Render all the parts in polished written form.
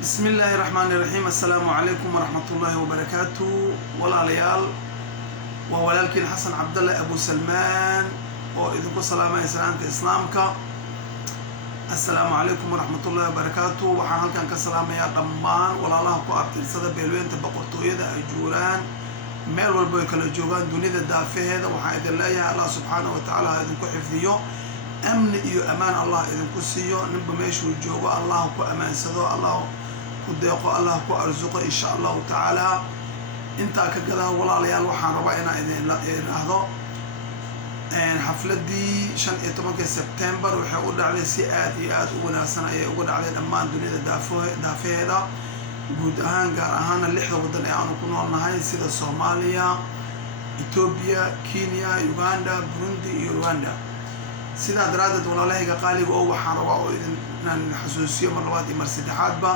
بسم الله الرحمن الرحيم. السلام عليكم ورحمة الله وبركاته. ولا ليال وولالكين حسن عبد الله أبو سلمان وإذكم سلامة سلامة إسلامك. السلام عليكم ورحمة الله وبركاته. وحنا كان كسلامة يا ضمان ولا الله كو أبتل صدق بلوين تبقرتو يدا أجوران ميل والبويك الجوبان دوني ذا دافه هذا وحيد الله يا الله سبحانه وتعالى إذن كو حفظيو أمن إيو أمان الله إذن كو سيو نبا ميشو الجوبا الله كو أمان سدو الله كديقو الله كو أرزقه إن شاء الله تعالى. انتا كقدا ولا ليال وحان ربعنا إذن هذا حفلتي 15 سبتمبر waxay u dhacday si aad iyo aad u wanaagsan ay ugu dhacday dhammaan dunida daafeeda guud ahaan gaar ahaan lixda wadan ee aan ku noolnahay sida Soomaaliya, Ethiopia, Kenya, Uganda, Burundi iyo Rwanda. sida daraadad walaalahayga qaaliga oo waxaan rabaa oo idin xasuusiyo mar labaad iyo mar saddexaadba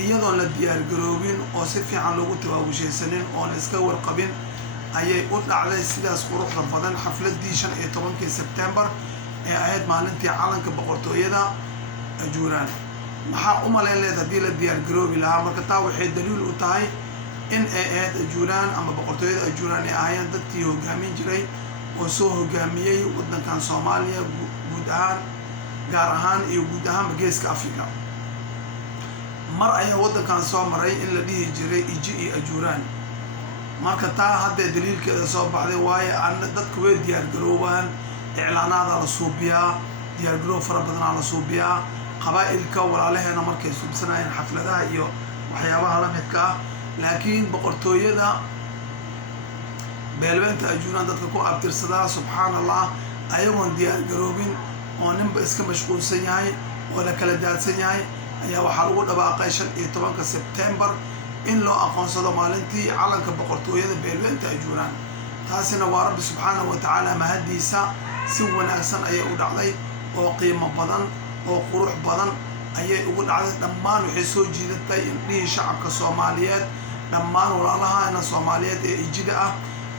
iyadoo la diyaar garoobin oo si fiican loogu tawaabusheesanin oo la iska warqabin ayay u dhacday sidaas quruxda badan xafladii 15 September ee ahayd maalintii calanka boqortooyada ajuuraan. maxaa u maleynayay hadii la diyaar garoobi lahaa marka taa waxay daliil u tahay in ay ahayd ajuuraan ama boqortooyada ajuuraan ay ahaayeen dadkii hogaamin jiray oo soo hogaamiyay wadankan Soomaaliya guud ahaan gaar ahaan iyo guud ahaan geeska Afrika. mar ayaa wadankan soo maray in la dhihi jiray iji iyo ajuuraan marka taa hadda daliilkeeda soo baxday waaye aan dadku way diyaar garoobaan iclaanaada la suubiyaa diyaar garoob fara badan la suubiyaa qabaa'ilka walaalaheena markay suubsanayeen xafladaha iyo waxyaabaha la midka ah laakiin boqortooyada beelweynta ajuuraan dadka ku abtirsadaa subxaanallah ayagoon diyaar garoobin oo ninba iska mashquulsan yahay oo la kala daadsan yahay ayaa waxaa lagu dhawaaqay 15 September in loo aqoonsado maalintii calanka boqortooyada beelweynta ajuuraan. taasina waa rabbi subxaanahu wa tacaala mahadiisa si wanaagsan ayay u dhacday oo qiimo badan oo qurux badan ayay ugu dhacday. dhammaan waxay soo jiidatay indhihii shacabka Soomaaliyeed dhammaan walaalahaana Soomaaliyeed ee ijida ah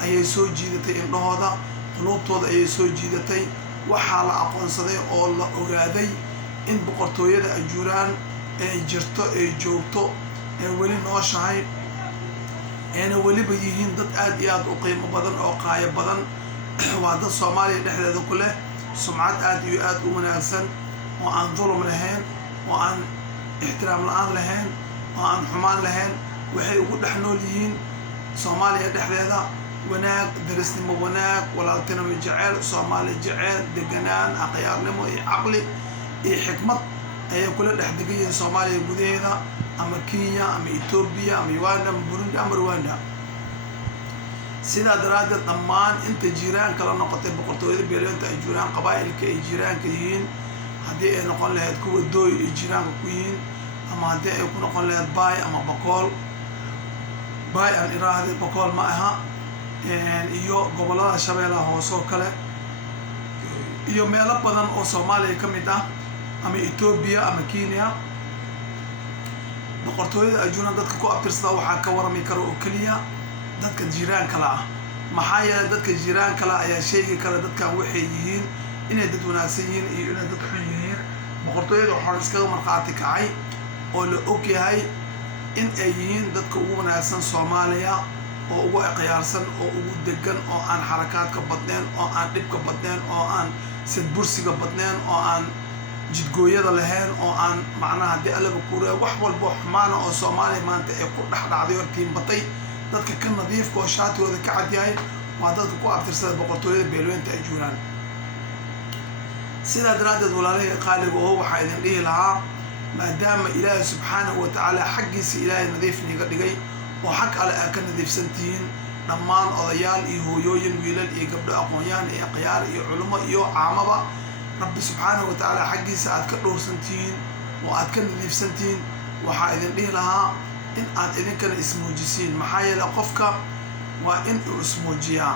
ayay soo jiidatay indhahooda qulubtooda ayay soo jiidatay. waxaa la aqoonsaday oo la ogaaday in boqortooyada ajuuraan ay jirto ay joogto weli nooshahay ayna weliba yihiin dad aad iyo aad u qiimo badan oo qaaya badan. waa dad Soomaaliya dhexdeeda ku leh sumcad aad iyo aad u wanaagsan oo aan dulum lahayn oo aan ixtiraam la'aan lahayn oo aan xumaan lahayn. waxay ugu dhex nool yihiin Soomaaliya dhexdeeda wanaag darisnimo wanaag walaaltinimo jecel Soomaali jecel deganaan aqyaarnimo iyo caqli iyo xikmad ayay kula dhex degan yihiin Soomaaliya gudaheeda ama Kenya ama Ethiopia ama Uganda ama Burundi ama Rwanda. sida daraaddeed dhammaan inta jiraan kala noqotay boqortooyada beelweynta ajuuraan qabaa'ilka ay jiraanka yihiin haddii ay noqon lahayd kuwa dooy ay jiraanka ku yihiin ama haddii ay ku noqon lahayd baay ama boqol baay aan iraahday boqol ma aha iyo gobolada shabeellaha hoose oo kale iyo meelo badan oo Soomaaliya ka mid ah ama Ethiopia ama Kenya. boqortooyada ajuuraan dadka ku abtirsada waxaa ka warami kara oo kaliya dadka jiraan kala ah. maxaa yeelay dadka jiraan kala ayaa sheegi kara dadkan waxay yihiin inay dad wanaagsan yihiin iyo inay dad xun yihiin. boqortooyada waxaa iskaga marqaati kacay oo la og yahay in ay yihiin dadka ugu wanaagsan Soomaaliya oo ugu aqyaarsan oo ugu degan oo aan xarakaadka badneen oo aan dhibka badneen oo aan sidbursiga badneen oo aan jidgooyada lahayn oo aan macnaha hadii alla ku reey wax walba xumaana oo Soomaaliya maanta ay ku dhaxdhacday oo tiimbatay dadka ka nadiifka oo shaatigooda ka cad yahay waa dadka ku abtirsada boqortooyada beelweynta ajuuraan. sida daraaddeed walaalahayga qaaliga oo waxaa idin dhihi lahaa maadaama ilaahay subxaanahu wa tacaala xaggiisa ilaahay nadiif niga dhigay oo xag alle aad ka nadiifsantihiin dhammaan odayaal iyo hooyooyin wiilal iyo gabdho aqoon-yahan iyo aqyaar iyo culummo iyo caamaba rabbi subxaanahu wa tacaala xaggiisa aad ka dhowrsantihiin oo aad ka nadiifsantihiin waxaa idin dhihi lahaa in aad idinkana ismuujisiin. maxaa yeelay qofka waa in uu ismuujiyaa.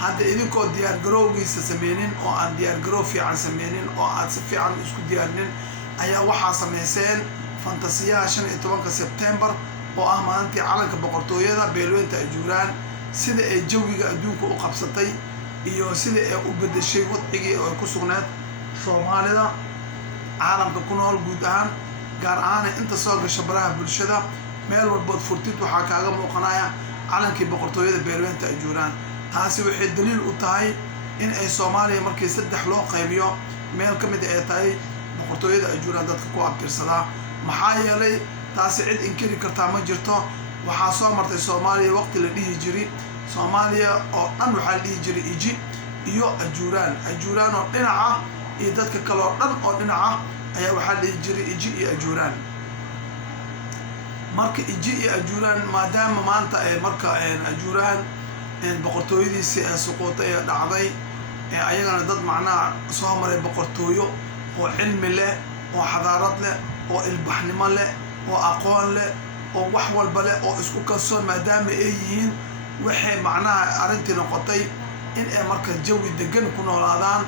hadda idinkoo diyaar garowgiisa sameynin oo aan diyaar garow fiican sameynin oo aad si fiican isku diyaarinin ayaa waxaa samayseen fantasiyaha 15 September oo ah maalintii calanka boqortooyada beelweynta ajuuraan sida ay jawiga adduunka u qabsatay iyo sida ay u bedeshay wadcigii oo ku sugnayd Soomaalida caalamka ku nool guud ahaan gaar ahaan inta soo gasha baraha bulshada meel walbood furtid waxaa kaaga muuqanaya calankii boqortooyada beelweynta ajuuraan. taasi waxay daliil u tahay in ay Soomaaliya markii saddex loo qaybiyo meel ka mid ay tahay boqortooyada ajuuraan dadka ku abtirsadaa. maxaa yeelay taasi cid inkiri kartaa ma jirto. waxaa soo martay Soomaaliya waqti la dhihi jiray Soomaaliya oo dhan waxaa la dhihi jiray iji iyo ajuuraan oo dhinaca iyo dadka kale oo dhan oo dhinaca ayaa waxaa la dhihi jiray iji iyo ajuuraan. marka iji iyo ajuuraan maadaama maanta marka ajuuraan boqortooyadiisii ee suquutay ee dhacday ayagana dad macnaha soo maray boqortooyo oo cilmi leh oo xadaarad leh oo ilbaxnimo leh oo aqoon leh oo wax walba leh oo isku kalsoon maadaama ay yihiin waxay macnaha arrintii noqotay in ay marka jawi degan ku noolaadaan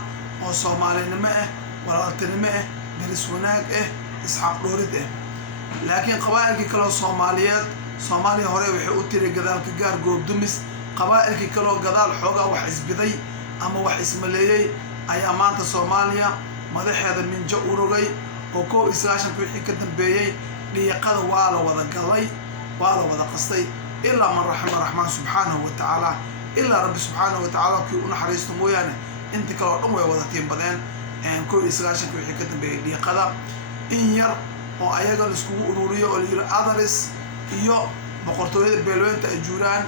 oo Soomaalinimo ah walaaltinimo ah daris wanaag ah isxaaq dhoorid ah. laakiin qabaa'ilkii kale Soomaaliyeed Soomaaliya hore waxay u tiri gadaalka gaar goob dumis. qabaa'ilkii kale gadaal xoogaa wax isbiday ama wax ismaleeyay ayaa maanta Soomaaliya madaxeeda minjo u rogay oo 19 wixii ka dambeeyay dhiiqada waa la wada galay waa la wada qastay ilaa man raxima raxmaan subxaanahu wa tacaala ilaa rabbi subxaanahu wa tacaala kii u naxariisto mooyaane inta kale oo dhan way wada tiinbadeen 19 wixii ka dambeeyay dhiiqada in yar oo ayaga iskugu ururiyo oo la yiri adaris iyo boqortooyada beelweynta ajuuraan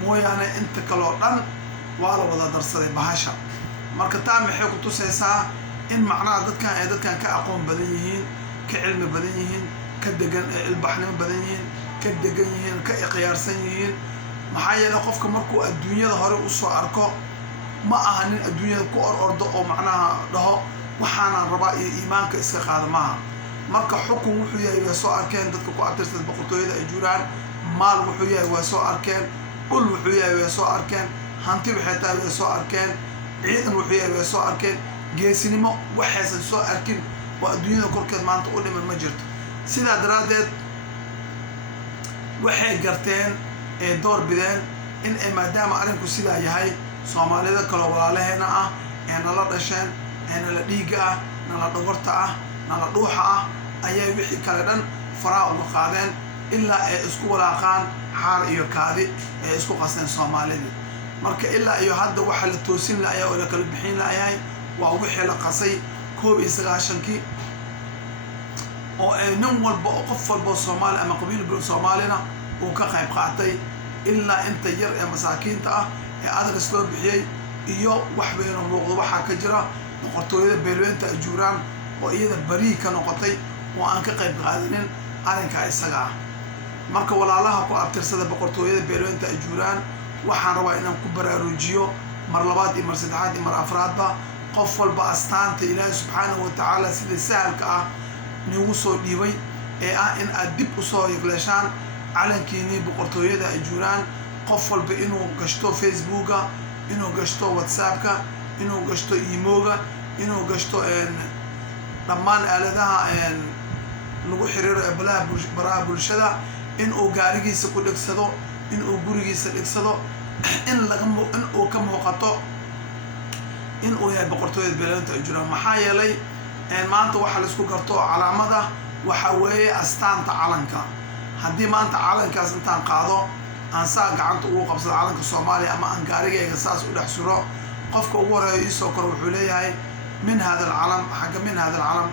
mooyaane inta kale oo dhan waa la wada darsaday bahasha. marka taa maxay ku tusaysaa in macnaha dadkan ka aqoon badan yihiin ka cilmi badan yihiin ka degan ilbaxnimo badan yihiin ka degan yihiin ka ikhyaarsan yihiin. maxaa yeelay qofka markuu adduunyada hore u soo arko ma aha nin adduunyada ku ordo oo macnaha dhaho waxaana rabaa iyo iimaanka iska qaada maaha. marka xukun wuxuu yahay way soo arkeen dadka ku abtirsada boqortooyada ajuuraan. maal wuxuu yahay way soo arkeen. dhul wuxuu yahay way soo arkeen. hanti waxay tahay way soo arkeen. ciidan wuxuu yahay way soo arkeen. geesinimo waxaysan soo arkin oo adduunyada korkeed maanta u dhiman ma jirto. sidaa daraaddeed waxay garteen ee door bideen in ay maadaama arrinku sidaa yahay Soomaalida kale walaalaheena ah ee nala dhasheen ee nala dhiiga ah nala dhogorta ah nala dhuuxa ah ayay wixii kale dhan faraa uga qaadeen ilaa ay isku walaaqaan xaar iyo kaadi ay isku qaseen Soomaalida. marka ilaa iyo hadda waxa la toosin lahayaa oo la kala bixin lahayaa waa wixii la qasay 19 oo ay nin walba oo qof walba Soomaali ama qabiil Soomaalina uu ka qayb qaatay ilaa inta yar ee masaakiinta ah ee adres loo bixiyay iyo wax weyn oo muuqdo waxa ka jira boqortooyada beelweynta ajuuraan oo iyada bari ka noqotay oo aan ka qayb qaadanin arrinka isaga ah. marka walaalaha ku abtirsada boqortooyada beelweynta ajuuraan waxaan rabaa inaan ku baraarujiyo mar labaad iyo mar saddexaad iyo mar afraadba qof walba astaanta Ilaahay subxaanahu wa tacaala sida sahalka ah nagu soo dhiibay ee ah in aad dib u soo yegleeshaan calankiinii boqortooyada ajuuraan. qof walba inuu gashto Facebooka, inuu gashto WhatsAppka, inuu gashto emailga, inuu gashto dhammaan aaladaha lagu xiriiro ee baraha bulshada, inuu gaarigiisa ku dhigsado, inuu gurigiisa dhigsado, in uu ka muuqato inuu yahay boqortooyada beelweynta ajuuraan. maxaa yeelay maanta waxa la isku garto calaamada waxa weeye astaanta calanka. haddii maanta calankaas intaan qaado aan saa gacanta ugu qabsado calanka Soomaaliya ama aan gaarigayga saas u dhex suro qofka ugu horeeyo ii soo kor wuxuu leeyahay min hada alcalam xagga min hada alcalam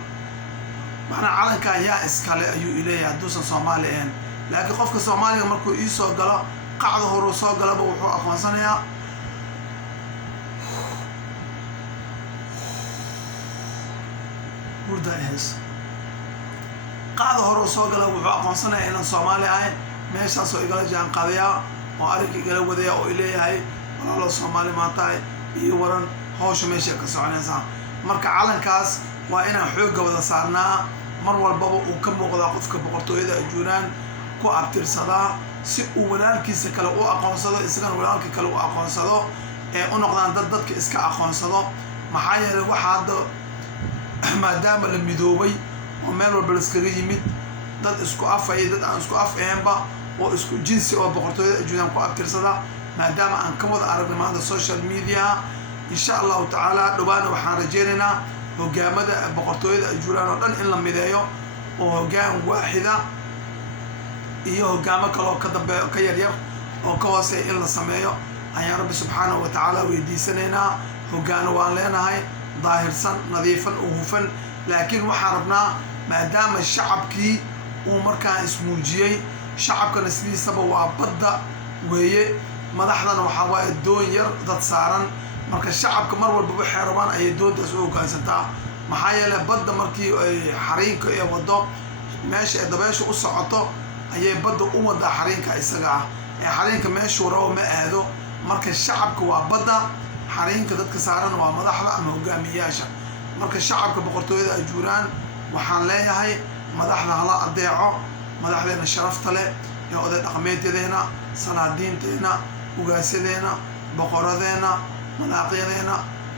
macnaa calankan yaa iskale ayuu ileeyahay hadduusan Soomaali ahayn. laakiin qofka Soomaaliga markuu ii soo galo qacda hore soo galaba wuxuu aqoonsanayaa burda ahays qaada hore soo gala wuxuu aqoonsanayaa inaan Soomaali ahayn. meeshaas oo igala jaan qaadaya oo arrinka igala wadaya oo ileeyahay walaalo Soomaali ma tahay iyo waran hawsha meesha ka soconaysa. marka calankaas waa inaan xoogga wada saarnaa mar walbaba uu ka muuqdaa qofka boqortooyada ajuuraan ku abtirsadaa si uu walaalkiisa kale u aqoonsado isagana walaalka kale u aqoonsado ee u noqdaan dadka iska aqoonsado. maxaa yeelay waxa hadda maadaama la midoobay oo meel walba la iskaga yimid dad isku af ay dad aan isku af ahaynba oo isku jinsi oo boqortooyada ajuuraan ku abtirsada maadaama aan ka wada aragnay maanta social media. insha allahu tacaala dhawaana waxaan rajaynaynaa hogaamada boqortooyada ajuuraan oo dhan in la mideeyo وهجان واحدة إيه هجامة كلو كذا كيرير أو كواسي إلا سمايو أي رب سبحانه وتعالى ويدي سنينا هجان وانلنا هاي ظاهر سن نظيفا وهوفا لكن وحاربنا ما دام الشعب كي ومركان اسمه جي شعب كان سبي سبا وابدا وهي مدحنا وحواي الدون ير ضد سارن marka shacabka mar walba waxay rabaan ay doontaas u hoggaansantaa maxaa yeelay badda markii ay xariinka ee wado meesha ay dabaysha u socoto ayay badda u wadaa xariinka isaga ah ee xariinka meeshuu rabo ma aado marka shacabka waa badda xariinka dadka saaran waa madaxda ama hogaamiyayaasha marka shacabka boqortooyada ajuuraan waxaan leeyahay madaxda hala adeeco madaxdeena sharafta leh ee oday dhaqameedyadeena salaadiinteena ugaasadeena boqoradeena مناقينا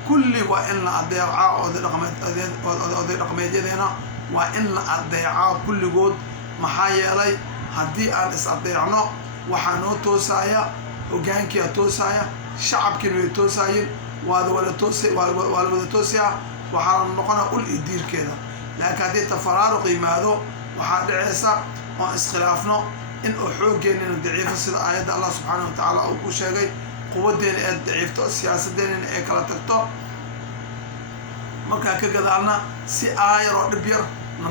كل وإن أضيعاء أضيع رقميتنا وإن أضيعاء كل جود محايا لي هدي أن أضيعنا وحنو توسايا وجان كي توسايا شعب كنو توسايا وهذا ولا توسي ولا توسيا وحنا نقنا كل يدير كذا لكن هذه تفرارق ماذا وحد عيسى وإسخلافنا إن أحوجنا الضعيف السيد آيات الله سبحانه وتعالى أو كل شيء قوتين ضعيفته السياسيين ee kala tagto marka ka gadaalna si aayro dhibir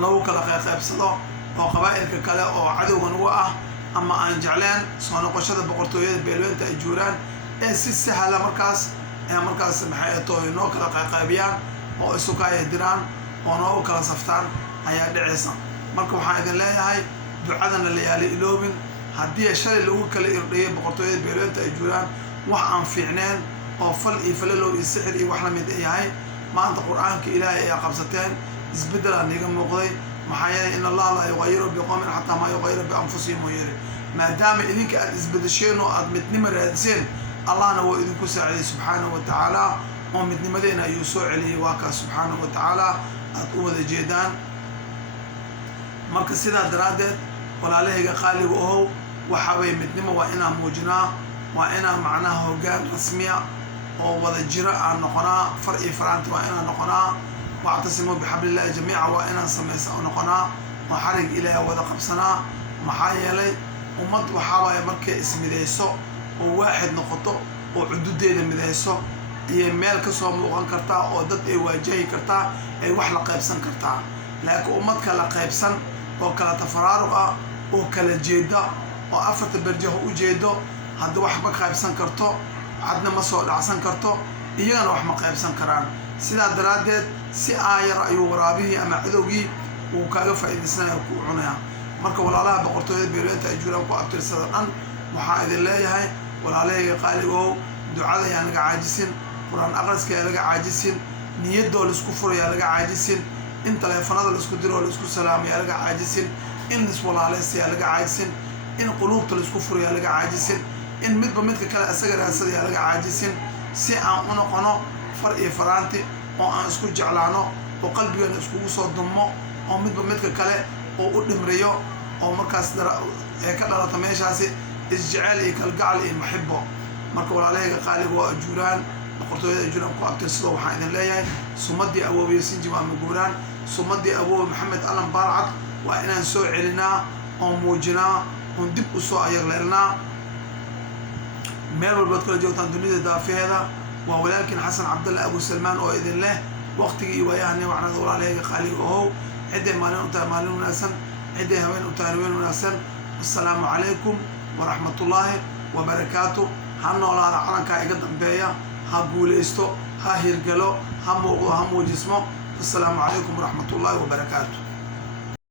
lagu kala qaybsado oo qabaa'ilka kale oo cadowgan u ah ama aan jecleen soo noqoshada boqortooyada beelweynta ajuuraan ee si sahla markaas maxay tahay noo kala qaybiyaan oo isu kaayadiraan oo noo kala saftaan ayaa dhicaysa marka waxaan idin leeyahay ducadana la yaali iloobin haddii shalay lagu kala irdhiyay boqortooyada beelweynta ajuuraan وحن فعنان أو فل يفللوا السحر وإحنا مدعيها ما أنت قرآن كإلهي يا قبضتين زبدل أن يجمع مقضي محيا إن الله لا يغير بقوم حتى ما يغير بأنفسهم ويري ما دام إذنك أثبت الشيء وأدمتني مرادسين الله نو إذنك سعيد سبحانه وتعالى ومتني مدينة يسوع عليه واقع سبحانه وتعالى أتوه الجيدان مركز سيدا درادت ولا عليه قالي وهو وحوي متني وإنا موجنا وأنا معناه هجان رسمية ووضع جراء نقنا فرق فرانت وأنا نقنا واعتصموا بحبل الله جميعا وأنا سميس نقنا وحرق إليه وذا قبسنا محايا لي ومد وحاوى يمركي اسم ديسو وواحد نقطه وعدود ديدا مديسو هي ميل كسو موغان كرتا ودد اي واجهي كرتا اي وحلا قيبسان كرتا لكن أمد كلا قيبسان وكلا تفرارقا وكلا جيدا وأفرت برجه وجيدو هذا واحد ما قيبسان كرتو عدنا ما سو دعسان كرتو إيانا واحد ما قيبسان كران سيدا درادت سي آية رأي ورابيه أما عدوغي وكاغا فايدسنا يكوعونها marka walaalaha boqortooyada beelweynta ajuuraan ku abtirsadaan waxaa idin leeyahay walaalahayga qaaligow ducada yaa naga caajisin quraan aqriska yaa laga caajisin niyadoo la isku furayaa laga caajisin in taleefanada la isku diro la isku salaamayaa laga caajisin in iswalaaleysa yaa laga caajisin in quluubta la isku furayaa laga caajisin in midba midka kale asaga raasada yaa laga caajisin si aan u noqono far iyo faraanti oo aan isku jeclaano oo qalbigeena iskugu soo dummo oo midba midka kale oo u dhimriyo oo markaas ee ka dhalata meeshaasi isjecel iyo kalgacal iyo maxibbo marka walaalahayga qaaliga waa ajuuraan boqortooyada ajuuraan ku abtirsado waxaan idin leeyahay sumadii awoobiya sinji waa maguuraan sumadii awoob maxamed alan baarcad waa inaan soo celinaa oo muujinaa oon dib u soo ayarleelnaa meel walbaad kala joogtaan dunida daafaheeda waa walaalkiin xasan cabdalle abu salmaan oo idin leh waqtigii iyo waayahani wacnada walaalahayga qaaliga ohow عدة مالين وناسا عدة هوين وتانوين وناسا السلام عليكم ورحمة الله وبركاته هنو الله على كائقة بيا هقول استو هيرجلو هم موجسمو السلام عليكم ورحمة الله وبركاته.